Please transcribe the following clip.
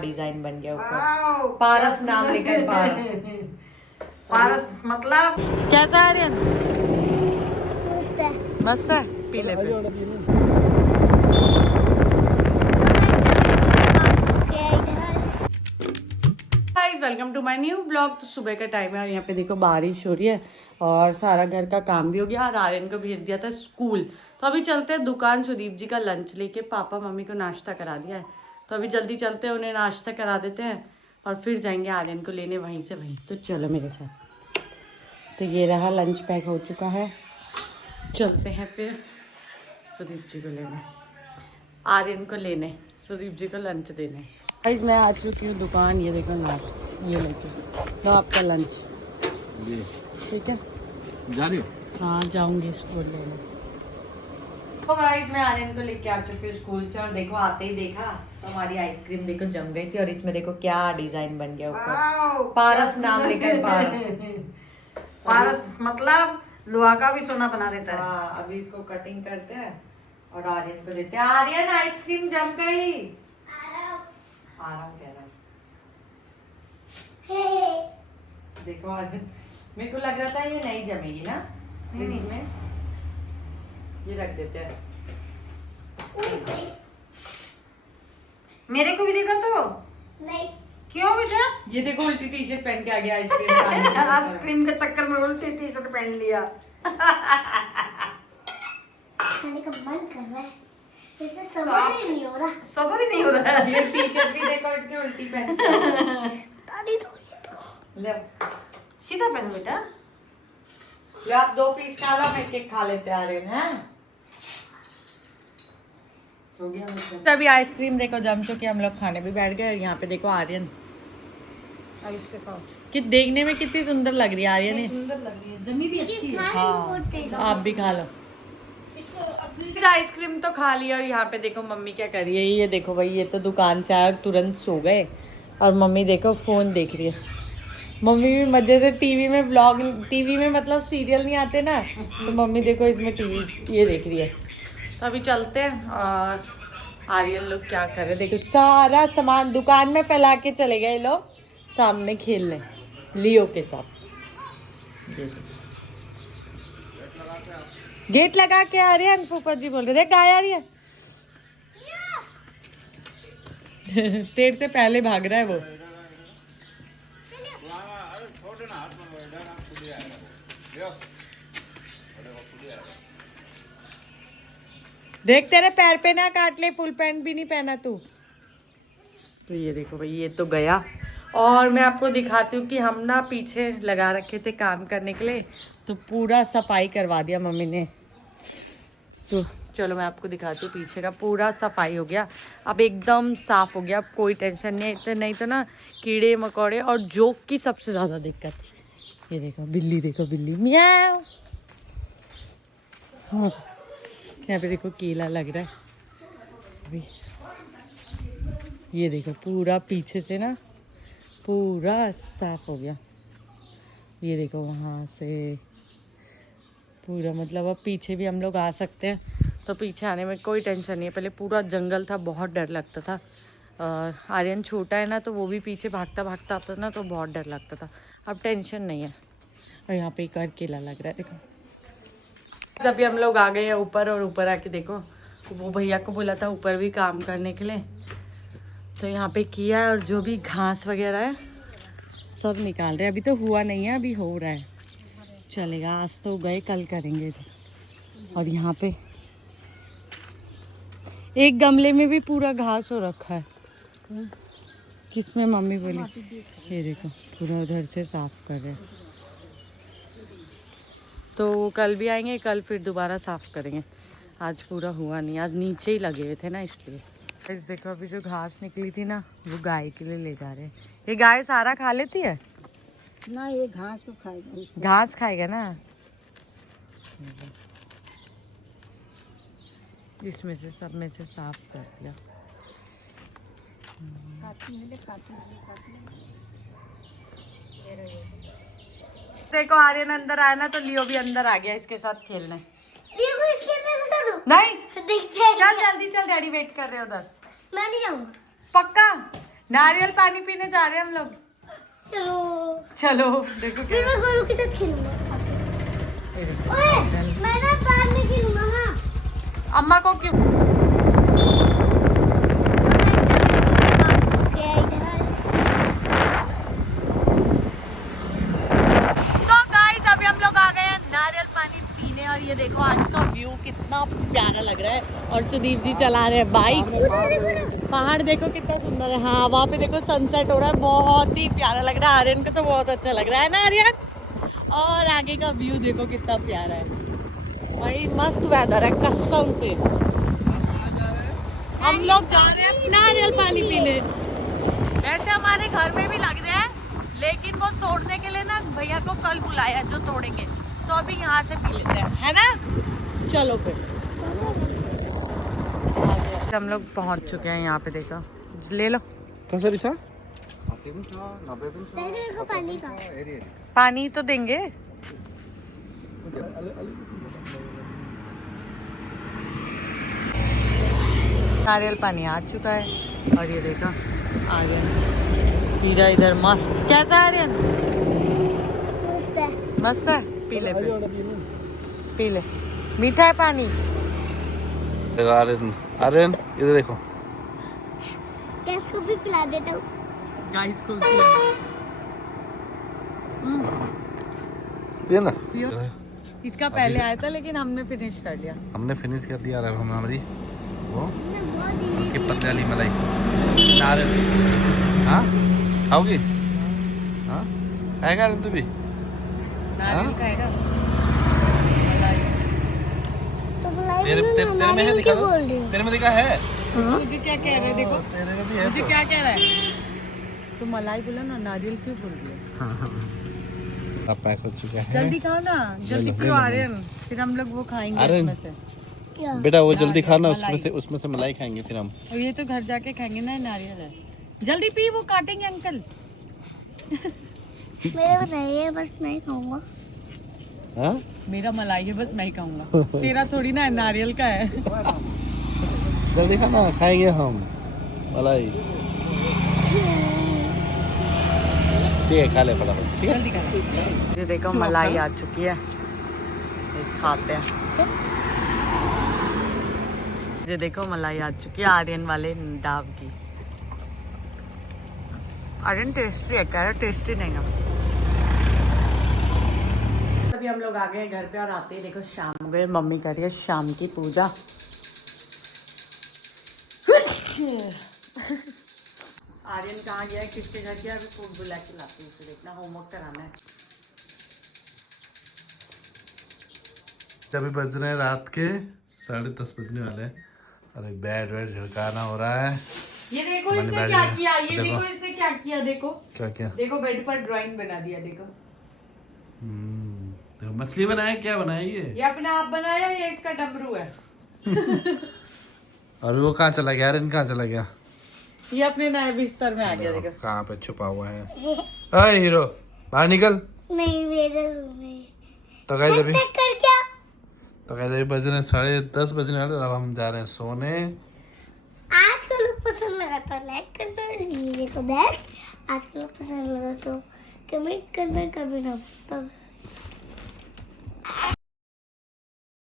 Design बन गया ऊपर। पारस नाम लेकर पारस। पारस मतलब कैसा है आर्यन? मस्त है। मस्त है, पी ले फिर। Guys welcome to my new blog. तो सुबह का टाइम है और यहाँ पे देखो बारिश हो रही है और सारा घर का काम भी हो गया और आर्यन को भेज दिया था स्कूल। तो अभी चलते हैं दुकान, सुदीप जी का लंच लेके। पापा मम्मी को नाश्ता करा दिया है तो अभी जल्दी चलते हैं, उन्हें नाश्ता करा देते हैं और फिर जाएंगे आर्यन को लेने वहीं से वहीं। तो चलो मेरे साथ। तो ये रहा, लंच पैक हो चुका है। चलते हैं फिर सुदीप जी को लेने, आर्यन को लेने, सुदीप जी को लंच देने। गाइस मैं आ चुकी हूँ दुकान, ये देखो नाश्ता ये लेके तो आपका लंच। ठीक है, जा रही हो? हाँ जाऊंगी स्कूल लेने। तो गाइस मैं आर्यन को लेके आ चुकी हूँ स्कूल से और देखो आते ही देखा तो हमारी आइसक्रीम देखो जम गई थी और इसमें देखो क्या डिजाइन बन गया ऊपर। पारस नाम लेकर पारस। पारस मतलब लोहा का भी सोना बना देता है। हाँ अभी इसको कटिंग करते हैं और आर्यन को देते हैं। आर्यन आइसक्रीम जम गई। आ रहा हूँ कह रहा हूँ। देखो आर्यन, मेरे को लग रहा था ये नहीं जमेगी ना, फ्रिज में ये रख देते हैं। मेरे को भी देखा तो नहीं। क्यों बेटा? ये देखो उल्टी टी शर्ट पहन के आ गया आइसक्रीम। आइसक्रीम के चक्कर में उल्टी टी शर्ट पहन लिया। खाने का मन कर रहा है, जैसे सबर ही नहीं हो रहा। सबर ही नहीं हो रहा है। ये टी शर्ट भी देखो इसकी उल्टी पहन के। ताली दो ये तो। ले सीधा पहन बेटा। ले आप 2 पीस खा लो, हम एक खा लेते आ रहे हैं। हो गया अभी आइसक्रीम देखो जम चुकी, हम लोग खाने भी बैठ गए। यहाँ पे देखो आर्यन आइस पे खाओ। कि देखने में कितनी सुंदर लग रही है आर्यन। सुंदर लग रही है, जमी भी अच्छी है। हाँ आप भी खा लो। फिर आइसक्रीम तो खा लिया और यहाँ पे देखो मम्मी क्या कर रही है। ये देखो भाई, ये तो दुकान से आए और तुरंत सो गए और मम्मी देखो फोन देख रही है। मम्मी भी मजे से टीवी में ब्लॉग, टीवी में मतलब सीरियल नहीं आते ना, तो मम्मी देखो इसमें टीवी ये देख रही है। तो अभी चलते हैं और आर्यन लोग क्या कर रहे हैं देखो, सारा सामान दुकान में फैला के चले गए लोग सामने खेलने लियो के साथ। गेट लगा के आर्यन, फूफा जी बोल रहे देख गाय आ रही है। तेरे से पहले भाग रहा है वो। देख तेरे पैर पे ना काट ले, फुल पैंट भी नहीं पहना तू। तो ये देखो भाई, ये तो गया। और मैं आपको दिखाती हूँ कि हम ना पीछे लगा रखे थे काम करने के लिए, तो पूरा सफाई करवा दिया मम्मी ने। तो चलो मैं आपको दिखाती हूँ, पीछे का पूरा सफाई हो गया, अब एकदम साफ हो गया, अब कोई टेंशन नहीं है। नहीं तो ना कीड़े मकोड़े और जोक की सबसे ज़्यादा दिक्कत। ये देखो बिल्ली, देखो बिल्ली मियाओ। हाँ यहाँ पे देखो केला लग रहा है अभी। ये देखो पूरा पीछे से ना पूरा साफ हो गया। ये देखो वहाँ से पूरा, मतलब अब पीछे भी हम लोग आ सकते हैं, तो पीछे आने में कोई टेंशन नहीं है। पहले पूरा जंगल था, बहुत डर लगता था। और आर्यन छोटा है ना, तो वो भी पीछे भागता भागता आता ना, तो बहुत डर लगता था। अब टेंशन नहीं है। और यहाँ पे एक और केला लग रहा है देखो। अभी हम लोग आ गए हैं ऊपर और ऊपर आके देखो, वो भैया को बोला था ऊपर भी काम करने के लिए, तो यहाँ पे किया है। और जो भी घास वगैरह है सब निकाल रहे हैं। अभी तो हुआ नहीं है, अभी हो रहा है। चलेगा, आज तो गए, कल करेंगे। और यहाँ पे एक गमले में भी पूरा घास हो रखा है, किसमें मम्मी बोली। ये देखो पूरा उधर से साफ कर रहे हैं। तो कल भी आएंगे, कल फिर दोबारा साफ करेंगे। आज पूरा हुआ नहीं, आज नीचे ही लगे हुए थे ना इसलिए। इस देखो अभी जो घास निकली थी ना, वो गाय के लिए ले जा रहे हैं। ये गाय सारा खा लेती है ना, ये घास को खाएगा। घास खाएगा ना। इसमें से सब में से साफ कर दिया। देखो आर्यन अंदर आया ना, तो लियो भी अंदर आ गया इसके साथ खेलने। देखो इसके अंदर घुसा दो। नहीं देखते हैं। चल जल्दी चल, डैडी वेट कर रहे हैं उधर। मैं नहीं जाऊंगा। पक्का नारियल पानी पीने जा रहे हैं हम लोग। चलो चलो देखो फिर मैं गोलू के साथ खेलूंगा। ओए मैं ना बाद में खेलूंगा। हाँ अम्मा को क्यों? तो गाइस अभी हम लोग आ गए हैं नारियल पानी पीने और ये देखो आज का व्यू कितना प्यारा लग रहा है और सुदीप जी चला रहे हैं बाइक। पहाड़ देखो कितना सुंदर है। हाँ वहाँ पे देखो सनसेट हो रहा है, बहुत ही प्यारा लग रहा है। आर्यन को तो बहुत अच्छा लग रहा है ना आर्यन? और आगे का व्यू देखो कितना प्यारा है भाई, मस्त वेदर है कसम से। हम लोग जा रहे हैं नारियल पानी पीने। वैसे हमारे घर में भी लग रहा है लेकिन वो तोड़ने के लिए ना भैया को कल बुलाया जो तोड़ेंगे, तो अभी यहाँ से पी लेते हैं, है ना? चलो फिर हम लोग पहुँच चुके हैं यहाँ पे, देखो ले लो। कैसे रिसा? मेरे को पानी का पानी तो देंगे। नारियल पानी आ चुका है और ये देखो आर्यन पी रहा इधर मस्त। कैसा आर्यन? मस्त है। मस्त है, पी ले फिर। पी ले, मीठा है पानी। आर्यन आर्यन इधर देखो। गैस को भी पिला देता हूँ। गाइस को ये ना पियो। इसका पहले आया था लेकिन हमने फिनिश कर लिया। हमने फिनिश कर दिया। अब हमारी वो मैं बहुत धीरे की पत्ते वाली मलाई नारियल। हाँ खाओगी? हाँ खाएगा आर्यन तू भी? नारियल खाएगा। तो मलाई तेरे बोलो तेरे ना, तेरे में है नारियल दिखा क्यों बोल रही हो? तेरे में दिखा है? मुझे क्या कह रहे देखो, तेरे में भी है मुझे तो। क्या कह रहा है? तो मलाई बोला ना, नारियल क्यों बोल रही है? अब पैक हो चुका है। जल्दी खाओ ना, जल्दी पियो आर्यन, फिर हम लोग वो खाएंगे आर्यन। इसमें से। क्या? बेटा वो जल्दी खाना, मलाई। उसमें से मलाई खाएंगे फिर हम। और ये तो घर जाके खाएंगे ना, नारियल है। जल्दी पी, वो काटेंगे अंकल। मेरे बताइए बस मैं खाऊंगा। हाँ मेरा मलाई है बस मैं ही खाऊंगा। तेरा थोड़ी ना है, नारियल का है। जल्दी खाना, खाएंगे हम मलाई। ठीक है खा ले फटाफट। ठीक है जल्दी खा। ये देखो मलाई आ चुकी है, खाते हैं। ये देखो मलाई आ चुकी है आर्यन वाले डाब की। आर्यन टेस्टी है, कह रहा टेस्टी नहीं है। अभी हम लोग आ गए घर पे और आते ही देखो शाम हो गए। मम्मी कर रही है शाम की पूजा। आर्यन कहाँ गया है, किसके घर गया? अभी फूड बुला के लाती हूँ, फिर इतना होमवर्क कराना है। अभी बज रहे हैं रात के 10:30 बजने वाले हैं और एक बेड झड़काना हो रहा है। ये देखो मैंने इसने बैठ क्या गया। किया, ये देखो। देखो इसने क्या किया, देखो क्या क्या? देखो बेड पर ड्राइंग बना दिया। देखो देखो मछली बनाया, क्या बनाया ये अपने आप बनाया, ये इसका डमरू है। और वो कहाँ चला गया? आर्यन कहाँ चला गया? ये अपने नए बिस्तर में आ गया। देखो कहाँ पे छुपा हुआ है? अरे हीरो बाहर निकल। नहीं मेरे रूम में। तो गाइस अभी कर क्या? बज रहे हैं 10:30 बजने वाले और अब हम जा रहे हैं सोने। आज को लोग पसंद लगा तो लाइक करना, वीडियो को बेस्ट। आज को लोग पसंद लगा तो कमेंट करना, कभी ना।